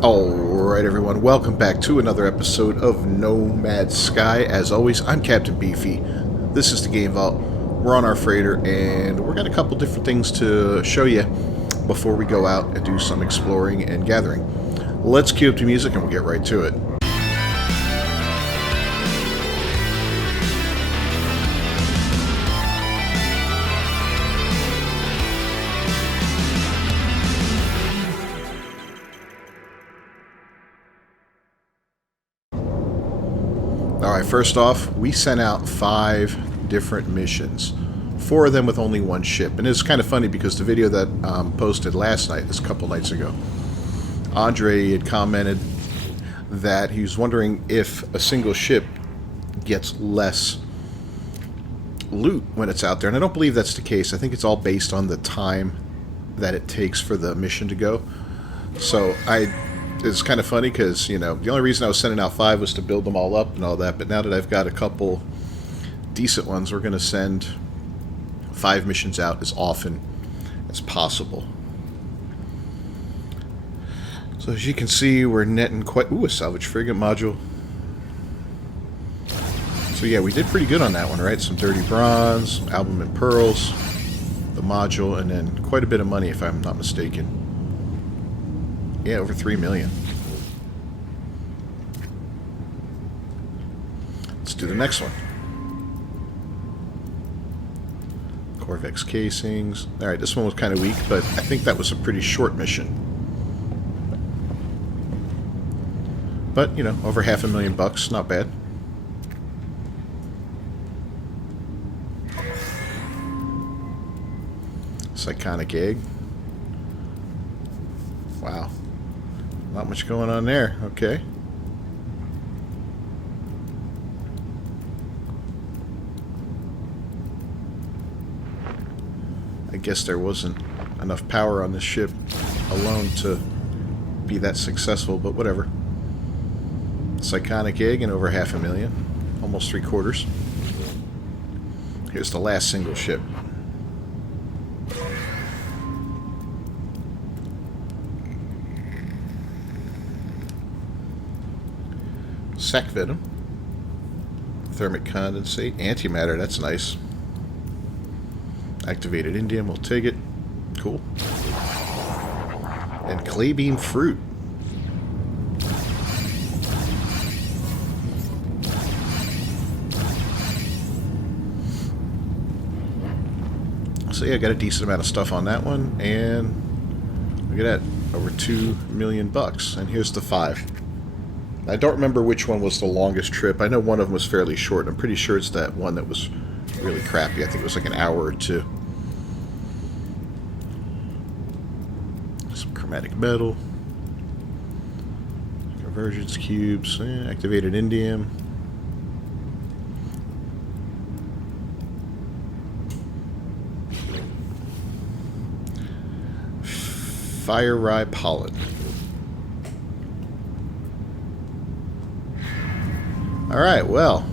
Alright everyone, welcome back to another episode of Nomad Sky. As always, I'm Captain Beefy. This is the Game Vault. We're on our freighter and we're got a couple different things to show you before we go out and do some exploring and gathering. Let's cue up the music and we'll get right to it. Alright, first off, we sent out 5 different missions. 4 of them with only 1 ship. And it's kind of funny because the video that posted last night, this couple nights ago, Andre had commented that he was wondering if a single ship gets less loot when it's out there. And I don't believe that's the case. I think it's all based on the time that it takes for the mission to go. So it's kind of funny because, you know, the only reason I was sending out 5 was to build them all up and all that, but now that I've got a couple decent ones, we're going to send 5 missions out as often as possible. So as you can see, we're netting quite... Ooh, a salvage frigate module. So yeah, we did pretty good on that one, right? Some dirty bronze, album and pearls, the module, and then quite a bit of money if I'm not mistaken. Yeah, over 3 million. Let's do the next one. Corvex casings. Alright, this one was kind of weak, but I think that was a pretty short mission. But, you know, over $500,000, not bad. Psychonic egg. Wow. Not much going on there. Okay. I guess there wasn't enough power on this ship alone to be that successful, but whatever. Psychonic egg and over $500,000. Almost 3/4. Here's the last single ship. Sac venom, thermic condensate, antimatter, that's nice. Activated indium, we'll take it. Cool. And clay beam fruit. So yeah, I got a decent amount of stuff on that one, and look at that, over $2 million. And here's the 5. I don't remember which one was the longest trip. I know one of them was fairly short. I'm pretty sure it's that one that was really crappy. I think it was like an hour or 2. Some chromatic metal. Convergence cubes. Activated indium. Fire rye pollen. Alright, well,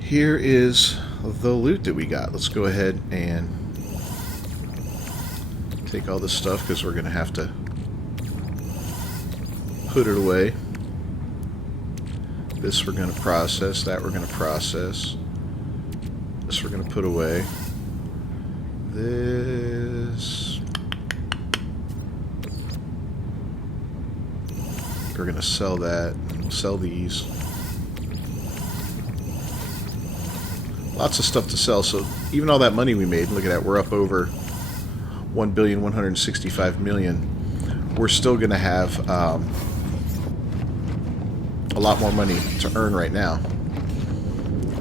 here is the loot that we got. Let's go ahead and take all this stuff because we're going to have to put it away. This we're going to process, that we're going to process. This we're going to put away. This... We're going to sell that, and we'll sell these. Lots of stuff to sell, so even all that money we made, look at that, we're up over $1,165,000,000. We're still going to have a lot more money to earn right now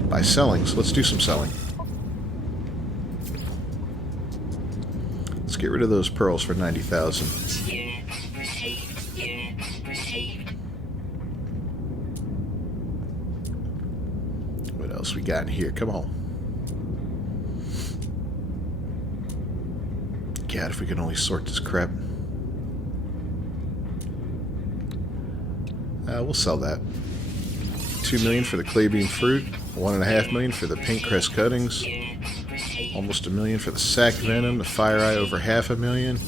by selling, so let's do some selling. Let's get rid of those pearls for 90,000. What else we got in here? Come on. God, if we could only sort this crap. We'll sell that. $2 million for the clay beam fruit. $1.5 million for the pink crest cuttings. Almost $1 million for the sac venom. The fire eye over $500,000.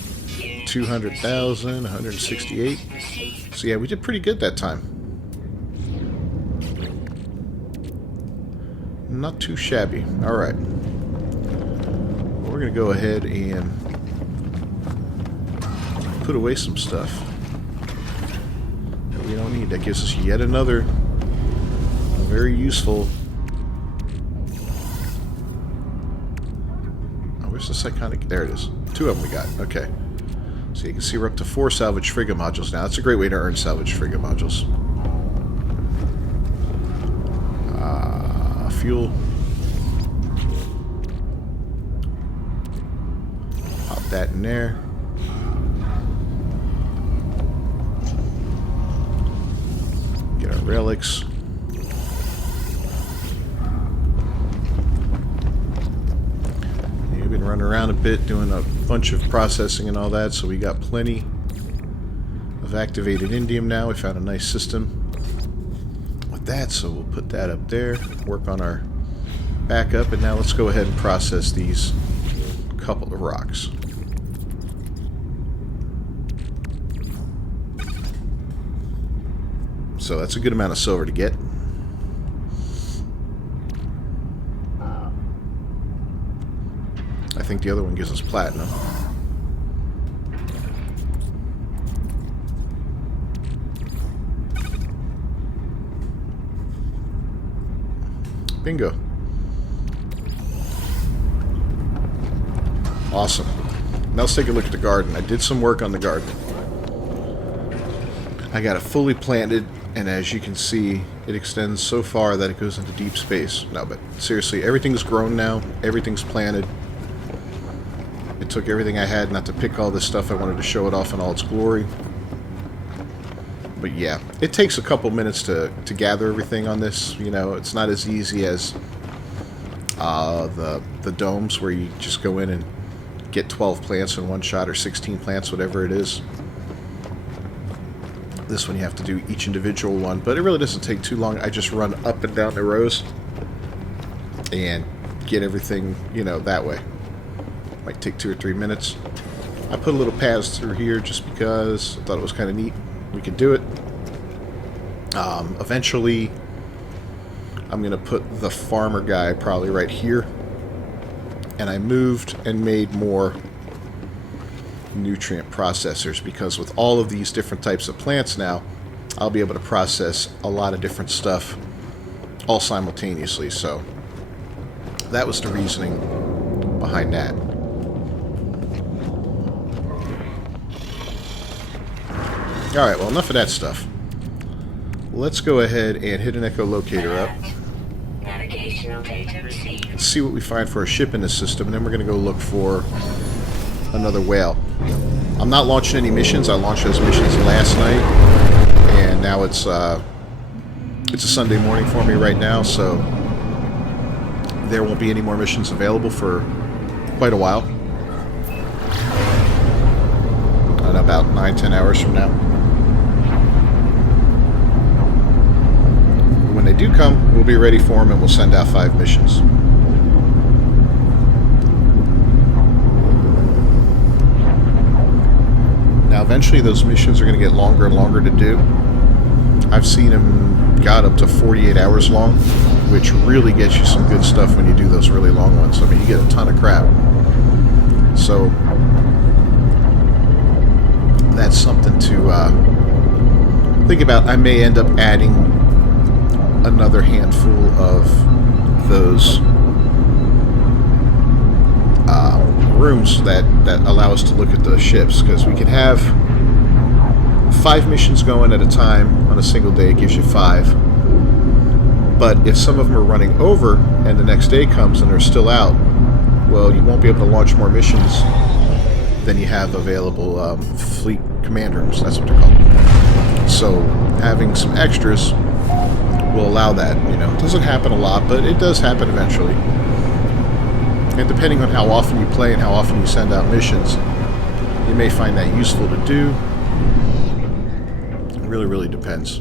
200,000, 168. So yeah, we did pretty good that time. Not too shabby. Alright. We're going to go ahead and put away some stuff that we don't need. That gives us yet another very useful... Oh, where's the psychotic? There it is. 2 of them we got. Okay. So you can see we're up to 4 salvage frigate modules now. That's a great way to earn salvage frigate modules. Fuel. Pop that in there. Get our relics. We've been running around a bit doing a bunch of processing and all that, so we got plenty of activated indium now. We found a nice system with that, so we'll put that up there, work on our backup, and now let's go ahead and process these couple of rocks. So that's a good amount of silver to get. I think the other one gives us platinum. Bingo. Awesome. Now let's take a look at the garden. I did some work on the garden. I got it fully planted, and as you can see, it extends so far that it goes into deep space. No, but seriously, everything's grown now. Everything's planted. It took everything I had not to pick all this stuff. I wanted to show it off in all its glory. But yeah, it takes a couple minutes to gather everything on this. You know, it's not as easy as the domes where you just go in and get 12 plants in one shot, or 16 plants, whatever it is. This one you have to do each individual one, but it really doesn't take too long. I just run up and down the rows and get everything, you know, that way. Might take 2 or 3 minutes. I put a little paths through here just because I thought it was kind of neat. We could do it. Eventually, I'm going to put the farmer guy probably right here. And I moved and made more nutrient processors, because with all of these different types of plants now, I'll be able to process a lot of different stuff all simultaneously. So that was the reasoning behind that. Alright, well, enough of that stuff. Let's go ahead and hit an echolocator up. Let's see what we find for a ship in this system, and then we're going to go look for another whale. I'm not launching any missions. I launched those missions last night, and now it's a Sunday morning for me right now, so there won't be any more missions available for quite a while. In about 9-10 hours from now. When they do come, we'll be ready for them, and we'll send out 5 missions. Now, eventually, those missions are going to get longer and longer to do. I've seen them got up to 48 hours long, which really gets you some good stuff when you do those really long ones. I mean, you get a ton of crap. So that's something to think about. I may end up adding another handful of those rooms that allow us to look at the ships, because we can have 5 missions going at a time on a single day. It gives you 5. But if some of them are running over and the next day comes and they're still out, well, you won't be able to launch more missions than you have available fleet command rooms. That's what they're called. So having some extras will allow that. You know, it doesn't happen a lot, but it does happen eventually. And depending on how often you play and how often you send out missions, you may find that useful to do. It really, really depends.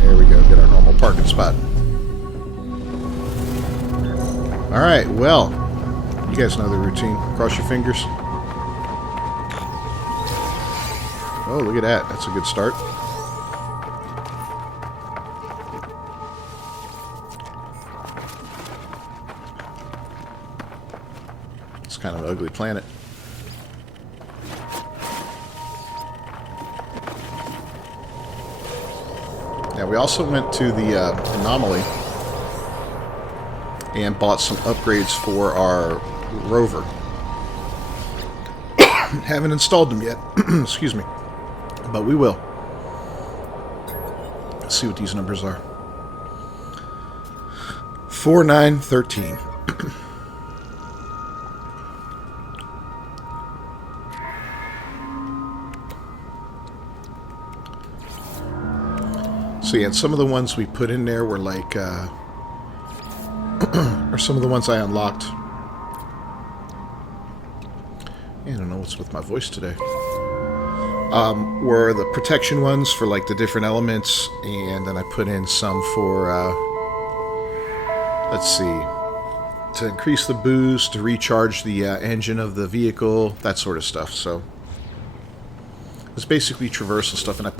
There we go. Get our normal parking spot. Alright, well, you guys know the routine. Cross your fingers. Oh, look at that. That's a good start. It's kind of an ugly planet. Yeah, we also went to the anomaly and bought some upgrades for our Rover. Haven't installed them yet. Excuse me. But we will. Let's see what these numbers are. 4, 9, 13. So yeah, and some of the ones we put in there were like, or some of the ones I unlocked. I don't know what's with my voice today. Were the protection ones for like the different elements, and then I put in some for, let's see, to increase the boost, to recharge the engine of the vehicle, that sort of stuff. So it's basically traversal stuff, and I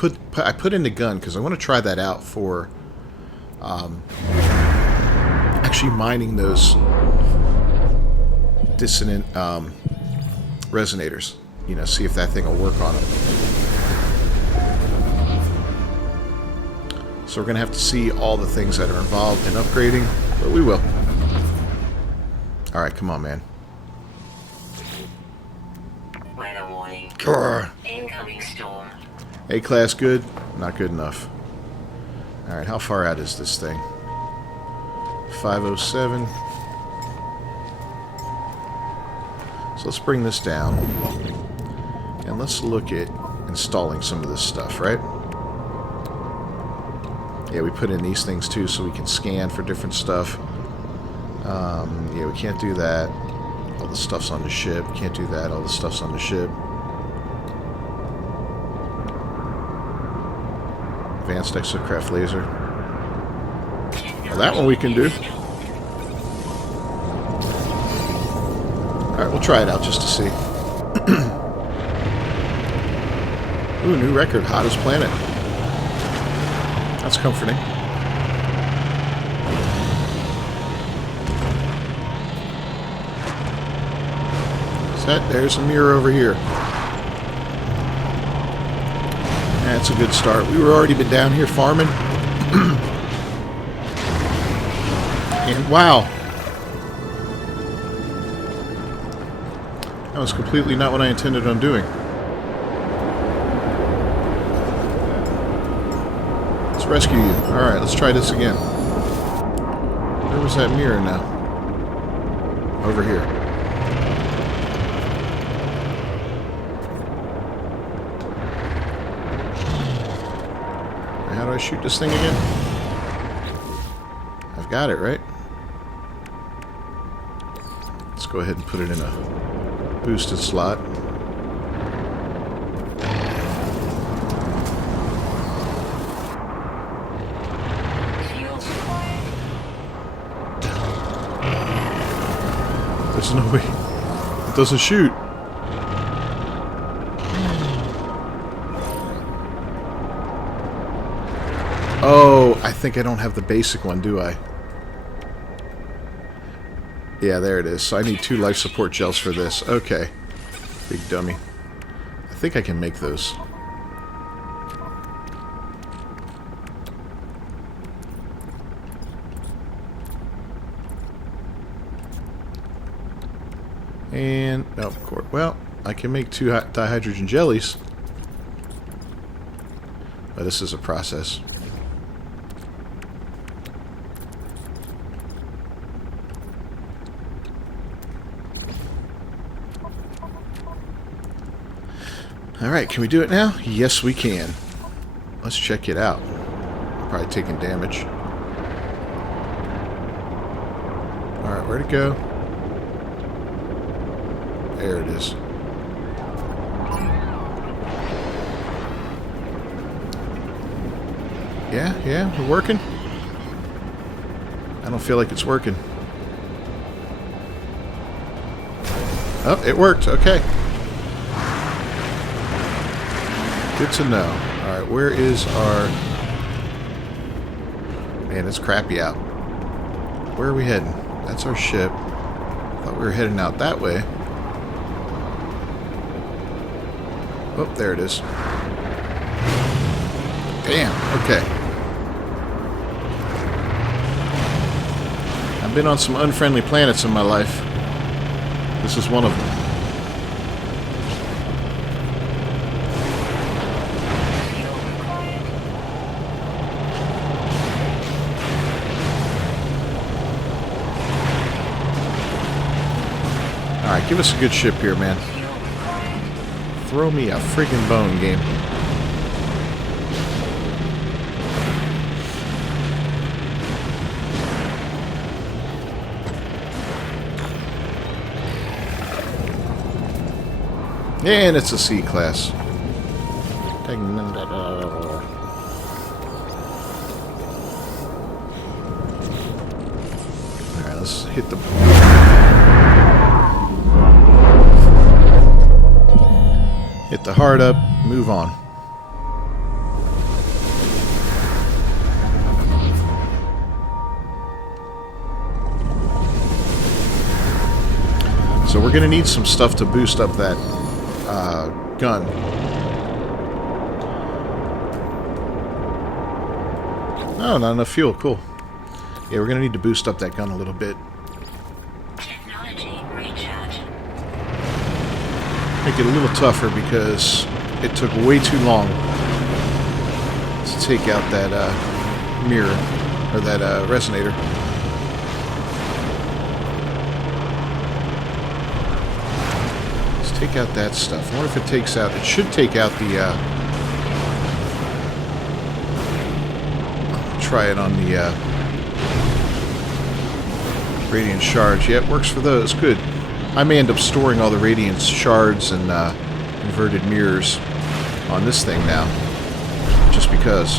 put in the gun because I want to try that out for actually mining those dissonant resonators. You know, see if that thing will work on them. So we're going to have to see all the things that are involved in upgrading, but we will. Alright, come on, man. Weather warning. Incoming storm. A-class good? Not good enough. Alright, how far out is this thing? 507. So let's bring this down. And let's look at installing some of this stuff, right? Yeah, we put in these things too so we can scan for different stuff. Yeah, we can't do that. All the stuff's on the ship. Can't do that. All the stuff's on the ship. Advanced exocraft laser. Well, that one we can do. Alright, we'll try it out just to see. Ooh, new record. Hottest planet. That's comforting. There's a mirror over here. That's a good start. We were already been down here farming. And wow. That was completely not what I intended on doing. Let's rescue you. Alright, let's try this again. Where was that mirror now? Over here. How do I shoot this thing again? I've got it, right? Let's go ahead and put it in a boosted slot. There's no way. It doesn't shoot. Oh, I think I don't have the basic one, do I? Yeah, there it is. So I need 2 life support gels for this. Okay. Big dummy. I think I can make those. And, oh, of course. Well, I can make 2 dihydrogen jellies. But this is a process. Alright, can we do it now? Yes, we can. Let's check it out. Probably taking damage. Alright, where'd it go? There it is. Yeah, we're working. I don't feel like it's working. Oh, it worked. Okay. Good to know. Alright, where is our... Man, it's crappy out. Where are we heading? That's our ship. Thought we were heading out that way. Oh, there it is. Damn, okay. I've been on some unfriendly planets in my life. This is one of them. Alright, give us a good ship here, man. Throw me a freaking bone, game. And it's a C class. Alright, let's hit the... Hit the heart up, move on. So we're going to need some stuff to boost up that gun. Oh, not enough fuel. Cool. Yeah, we're going to need to boost up that gun a little bit. Technology recharge. Make it a little tougher because it took way too long to take out that mirror, or that resonator. Let's take out that stuff. I wonder if it takes out... It should take out the... try it on the radiant shards. Yeah, it works for those. Good. I may end up storing all the radiant shards and inverted mirrors on this thing now, just because.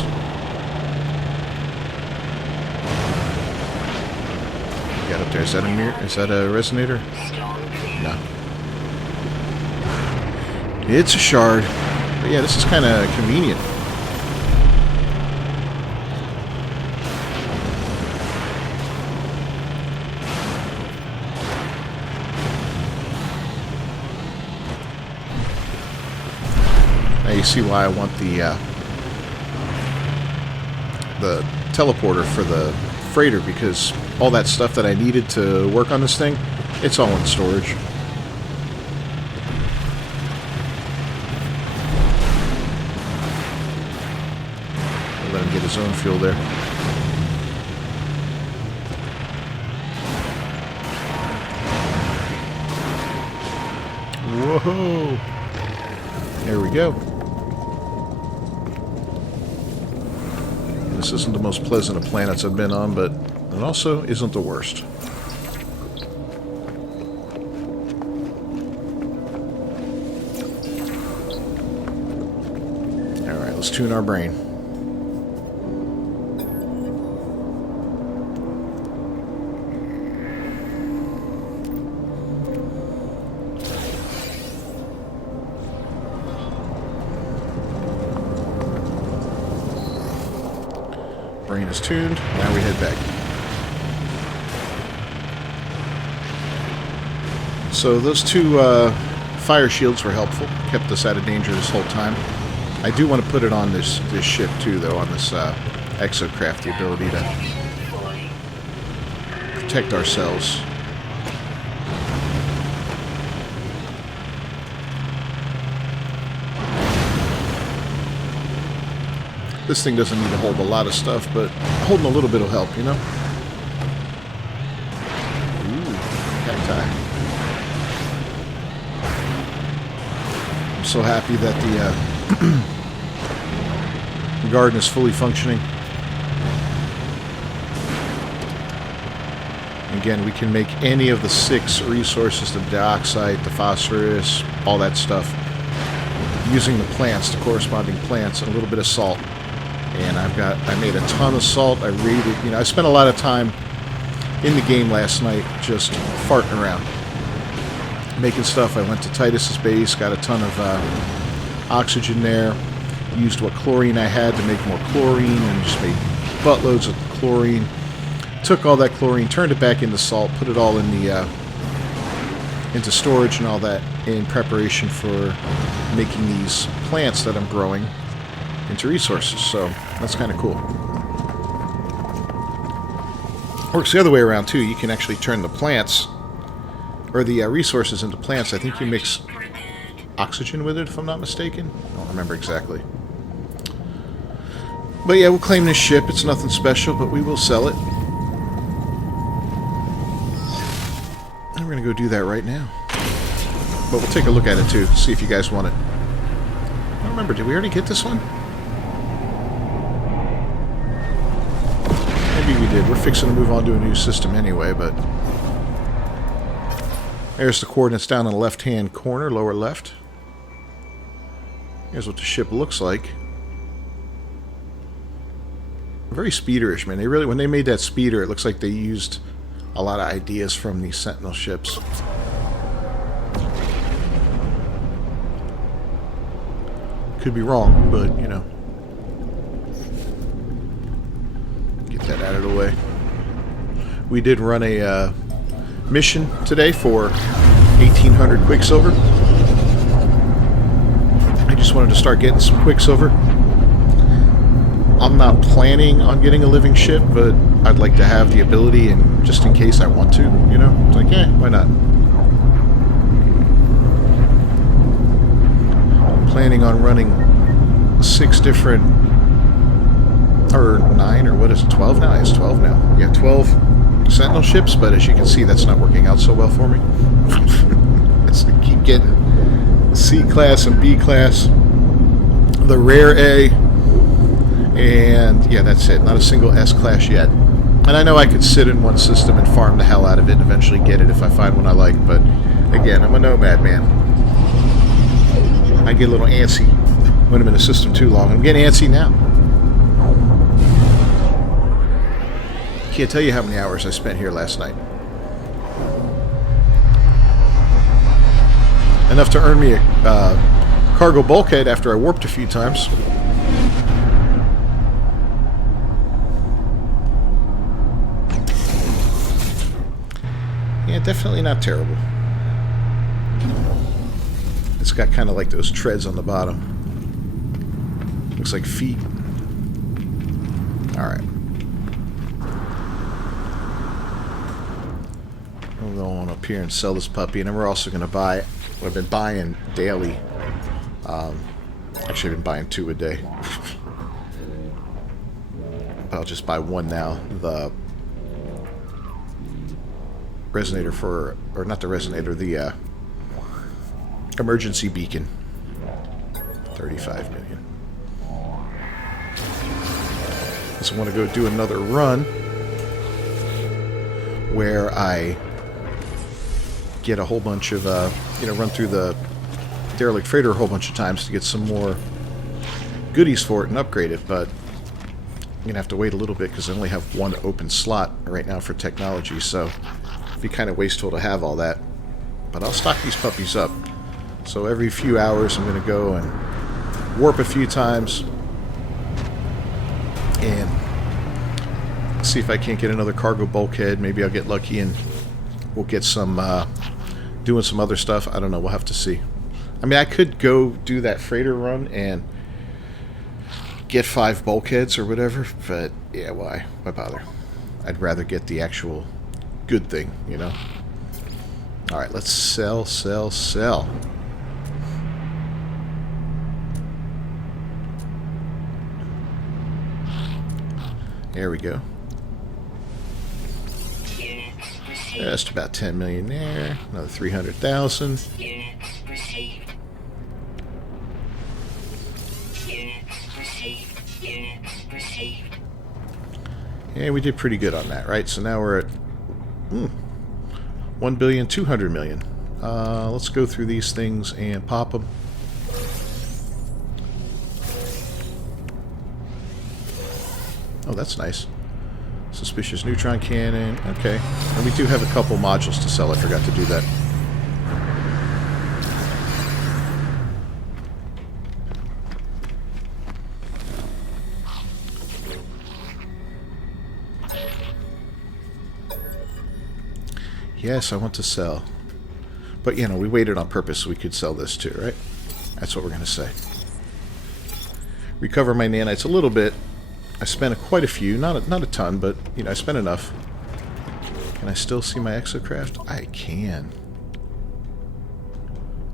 Got up there. Is that a mirror? Is that a resonator? No. It's a shard. But yeah, this is kind of convenient. You see why I want the teleporter for the freighter, because all that stuff that I needed to work on this thing, it's all in storage. I'll let him get his own fuel there. Whoa! There we go. This isn't the most pleasant of planets I've been on, but it also isn't the worst. Alright, let's tune our brain. Brain is tuned. Now we head back. So those two fire shields were helpful. Kept us out of danger this whole time. I do want to put it on this ship too, though, on this exocraft, the ability to protect ourselves. This thing doesn't need to hold a lot of stuff, but holding a little bit will help, you know? Ooh, cacti. I'm so happy that the garden is fully functioning. Again, we can make any of the 6 resources, the dioxide, the phosphorus, all that stuff, using the plants, the corresponding plants, and a little bit of salt. And I made a ton of salt. I raided, I spent a lot of time in the game last night just farting around, making stuff. I went to Titus's base, got a ton of oxygen there, used what chlorine I had to make more chlorine, and just made buttloads of chlorine. Took all that chlorine, turned it back into salt, put it all in the into storage and all that in preparation for making these plants that I'm growing into resources. So that's kind of cool. Works the other way around too. You can actually turn the plants or the resources into plants. I think you mix oxygen with it, if I'm not mistaken. I don't remember exactly. But yeah, we'll claim this ship. It's nothing special, but we will sell it. And we're going to go do that right now. But we'll take a look at it too, see if you guys want it. I don't remember, did we already get this one? Maybe we did. We're fixing to move on to a new system anyway, but... There's the coordinates down in the left-hand corner, lower left. Here's what the ship looks like. Very speederish, man. They really, when they made that speeder, it looks like they used a lot of ideas from these Sentinel ships. Could be wrong, but, you know. Get that out of the way. We did run a mission today for 1,800 Quicksilver. I just wanted to start getting some Quicksilver. I'm not planning on getting a living ship, but I'd like to have the ability, and just in case I want to, you know? It's like, yeah, why not? I'm planning on running 6 different, or 9, or what is it, 12 now? It's 12 now. Yeah, 12 Sentinel ships, but as you can see, that's not working out so well for me. I keep getting C-class and B-class, the rare A, and yeah, that's it. Not a single S-class yet. And I know I could sit in one system and farm the hell out of it and eventually get it if I find one I like, but again, I'm a Nomad man. I get a little antsy when I'm in a system too long. I'm getting antsy now. Can't tell you how many hours I spent here last night. Enough to earn me a cargo bulkhead after I warped a few times. Yeah, definitely not terrible. It's got kind of like those treads on the bottom. Looks like feet. Alright. We'll go on up here and sell this puppy, and then we're also going to buy... I've been buying daily. Actually, I've been buying 2 a day. But I'll just buy 1 now. The resonator for... Or not the resonator, the emergency beacon. 35 million. So I want to go do another run where I get a whole bunch of, you know, run through the derelict freighter a whole bunch of times to get some more goodies for it and upgrade it, but I'm going to have to wait a little bit because I only have 1 open slot right now for technology, so it'd be kind of wasteful to have all that. But I'll stock these puppies up. So every few hours I'm going to go and warp a few times and see if I can't get another cargo bulkhead. Maybe I'll get lucky and we'll get some doing some other stuff. I don't know. We'll have to see. I mean, I could go do that freighter run and get 5 bulkheads or whatever, but yeah, why bother? I'd rather get the actual good thing, you know? Alright, let's sell. There we go. Just about 10 million there. Another 300,000. Yeah, we did pretty good on that, right? So now we're at 1,200,000,000. Let's go through these things and pop them. Oh, that's nice. Suspicious neutron cannon. Okay. And we do have a couple modules to sell. I forgot to do that. Yes, I want to sell. But, you know, we waited on purpose so we could sell this too, right? That's what we're going to say. Recover my nanites a little bit. I spent quite a few. Not a ton, but, you know, I spent enough. Can I still see my exocraft? I can.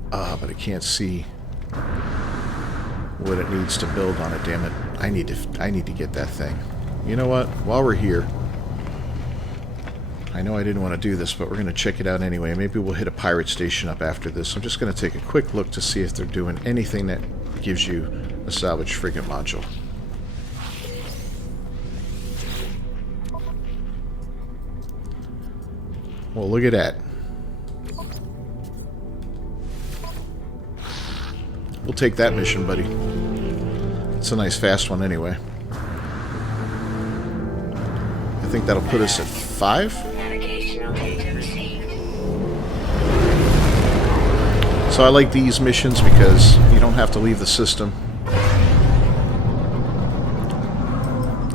But I can't see what it needs to build on it, damn it. I need to get that thing. You know what? While we're here, I know I didn't want to do this, but we're going to check it out anyway. Maybe we'll hit a pirate station up after this. I'm just going to take a quick look to see if they're doing anything that gives you a salvage frigate module. Well, look at that. We'll take that mission, buddy. It's a nice fast one anyway. I think that'll put us at 5. So I like these missions because you don't have to leave the system.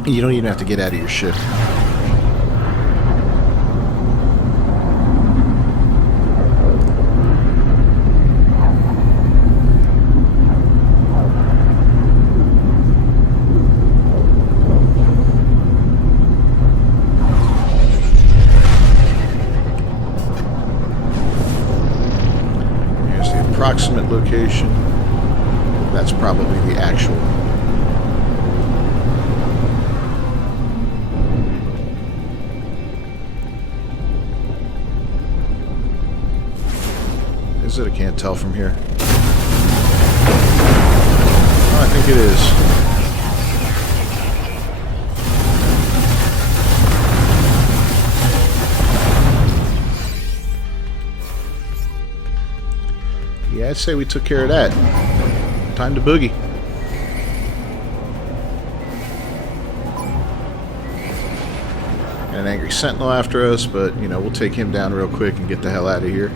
You don't even have to get out of your ship. Approximate location. That's probably the actual. Is it? I can't tell from here. Oh, I think it is. Yeah, I'd say we took care of that. Time to boogie. Got an angry sentinel after us, but, you know, we'll take him down real quick and get the hell out of here.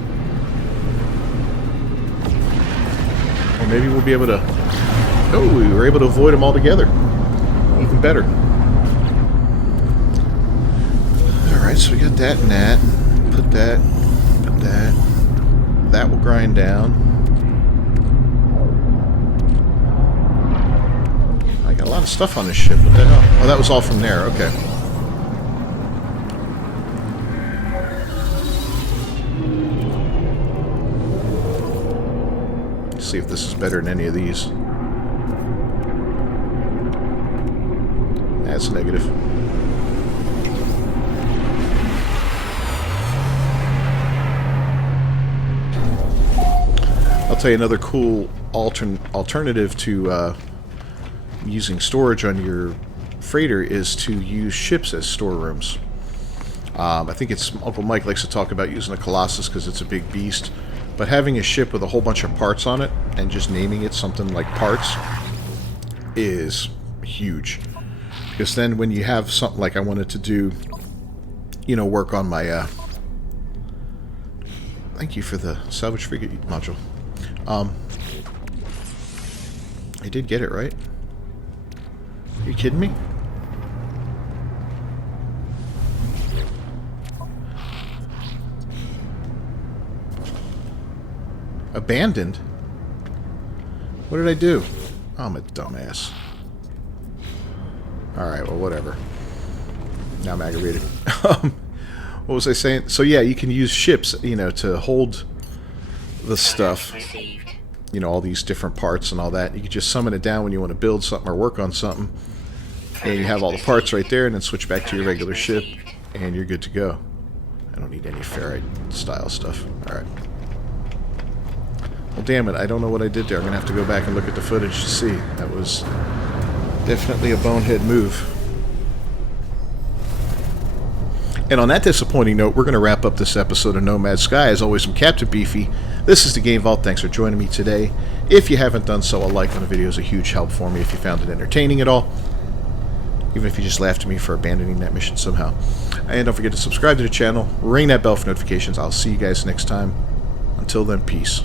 Or maybe we'll be able to... Oh, we were able to avoid him altogether. Even better. Alright, so we got that and that. Put that. Put that. That will grind down. I got a lot of stuff on this ship. What the hell? Oh, that was all from there. Okay. Let's see if this is better than any of these. That's negative. I'll tell you another cool alternative to using storage on your freighter is to use ships as storerooms. I think it's Uncle Mike likes to talk about using a Colossus because it's a big beast, but having a ship with a whole bunch of parts on it and just naming it something like parts is huge. Because then when you have something like I wanted to do, you know, work on my thank you for the salvage frigate module. I did get it right. Are you kidding me? Abandoned? What did I do? Oh, I'm a dumbass. Alright, well, whatever. Now I'm aggravated. What was I saying? So yeah, you can use ships, you know, to hold the stuff. You know, all these different parts and all that. You can just summon it down when you want to build something or work on something. And you have all the parts right there, and then switch back to your regular ship, and you're good to go. I don't need any ferrite style stuff. Alright. Well, damn it, I don't know what I did there. I'm going to have to go back and look at the footage to see. That was definitely a bonehead move. And on that disappointing note, we're going to wrap up this episode of Nomad Sky. As always, I'm Captain Beefy. This is the Game Vault. Thanks for joining me today. If you haven't done so, a like on the video is a huge help for me if you found it entertaining at all. Even if you just laughed at me for abandoning that mission somehow. And don't forget to subscribe to the channel, ring that bell for notifications. I'll see you guys next time. Until then, peace.